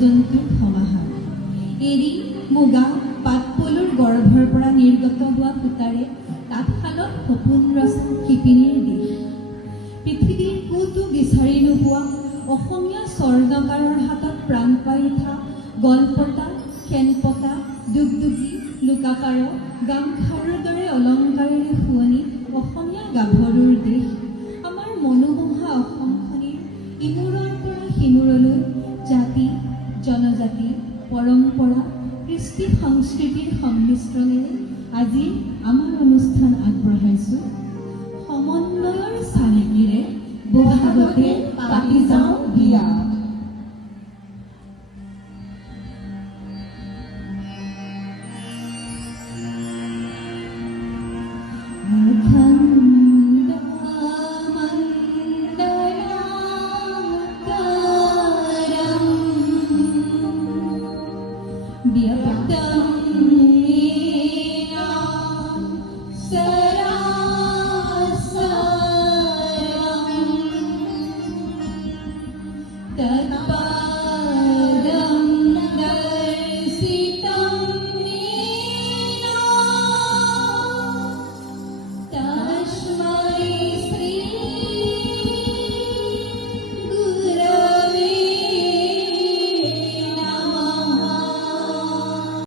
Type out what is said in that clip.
জীৱ-জন্তুৰ সমাহাৰ। এৰী, মুগা, পাটপলুৰ গৰ্ভৰ পৰা নিৰ্গত হোৱা সূতাৰে তাঁতশালত সপোন ৰচা শিপিনীৰ দেশ। পৃথিৱীৰ ক'তো বিচাৰি নোপোৱা অসমীয়া স্বৰ্ণকাৰৰ হাতত প্ৰাণ পাই উঠা গলপতা, খেনপতা, দুগদুগী, লোকাকাৰ, গামখাৰুৰ দৰে অলংকাৰেৰে শুৱনি অসমীয়া গাভৰুৰ দেশ। আমাৰ মনোমোহা অসমখনিৰ ইমূৰৰ পৰা সিমূৰলৈ জাতি, জনজাতি, পৰম্পৰা, কৃষ্টি সংস্কৃতিৰ সংমিশ্ৰণেৰে আজি আমাৰ অনুষ্ঠান আগবঢ়াইছোঁ। সমন্বয়ৰ চানেকিৰে বহাগতে পাতি যাওঁ বিয়া।